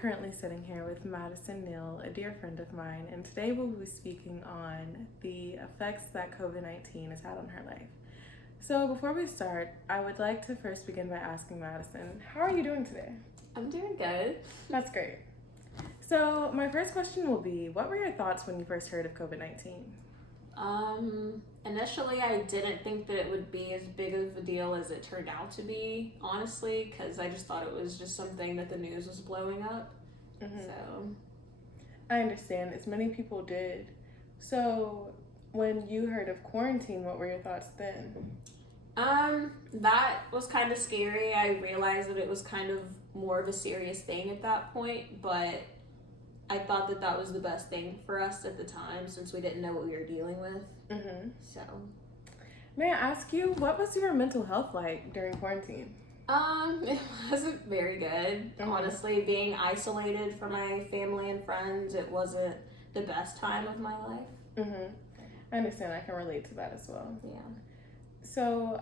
currently sitting here with Madison Neal, a dear friend of mine, and today we'll be speaking on the effects that COVID-19 has had on her life. So before we start, I would like to first begin by asking Madison, how are you doing today? I'm doing good. That's great. So my first question will be, what were your thoughts when you first heard of COVID-19? Initially I didn't think that it would be as big of a deal as it turned out to be, honestly, because I just thought it was just something that the news was blowing up. So I understand, as many people did. So when you heard of quarantine, what were your thoughts then? That was kind of scary. I realized that it was kind of more of a serious thing at that point, but I thought that that was the best thing for us at the time since we didn't know what we were dealing with. So, may I ask you, what was your mental health like during quarantine? It wasn't very good. Honestly, being isolated from my family and friends, it wasn't the best time of my life. I understand. I can relate to that as well. Yeah. So,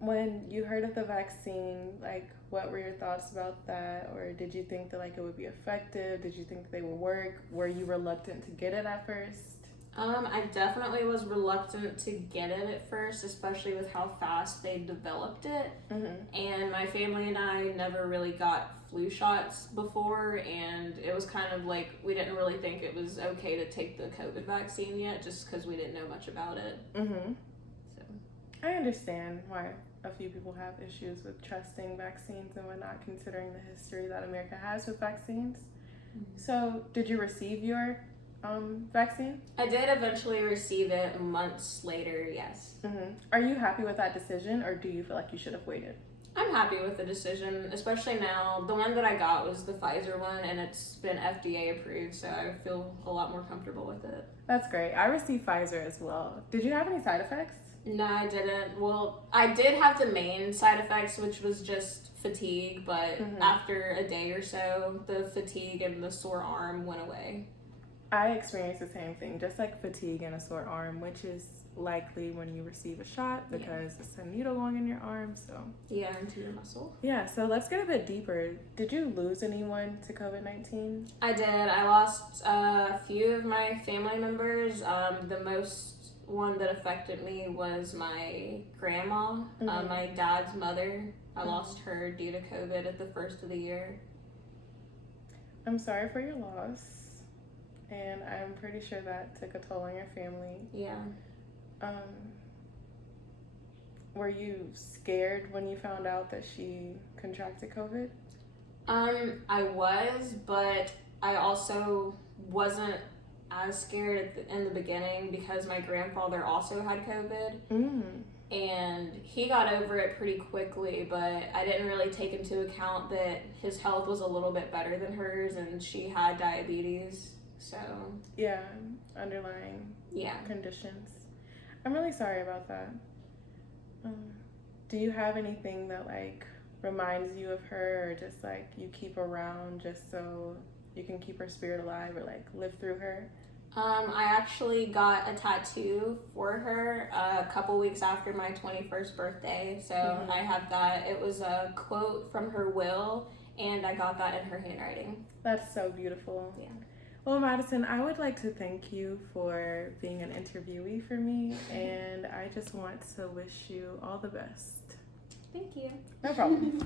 when you heard of the vaccine, like, what were your thoughts about that? Or did you think that, like, it would be effective? Did you think that they would work? Were you reluctant to get it at first? I definitely was reluctant to get it at first, especially with how fast they developed it. And my family and I never really got flu shots before, and it was kind of like we didn't really think it was okay to take the COVID vaccine yet, just because we didn't know much about it. So I understand why a few people have issues with trusting vaccines and whatnot, considering the history that America has with vaccines. So, did you receive your vaccine? I did eventually receive it months later, yes. Are you happy with that decision, or do you feel like you should have waited? I'm happy with the decision, especially now. The one that I got was the Pfizer one, and it's been FDA approved, so I feel a lot more comfortable with it. That's great. I received Pfizer as well. Did you have any side effects? No, I didn't. Well, I did have the main side effects, which was just fatigue, but after a day or so, the fatigue and the sore arm went away. I experienced the same thing, just like fatigue and a sore arm, which is likely when you receive a shot because it's a needle going in your arm. So yeah, into your muscle. Yeah, so let's get a bit deeper. Did you lose anyone to COVID-19? I did. I lost a few of my family members. The most one that affected me was my grandma, my dad's mother. I lost her due to COVID at the first of the year. I'm sorry for your loss, and I'm pretty sure that took a toll on your family. Yeah. Were you scared when you found out that she contracted COVID? I was, but I also wasn't as scared in the beginning because my grandfather also had COVID. And he got over it pretty quickly, but I didn't really take into account that his health was a little bit better than hers, and she had diabetes. So yeah, underlying conditions. I'm really sorry about that. Do you have anything that like reminds you of her, or just like you keep around just so you can keep her spirit alive or like live through her? I actually got a tattoo for her a couple weeks after my 21st birthday, so I have that. It was a quote from her will, and I got that in her handwriting. That's so beautiful. Yeah. Well, Madison, I would like to thank you for being an interviewee for me, and I just want to wish you all the best. Thank you. No problem.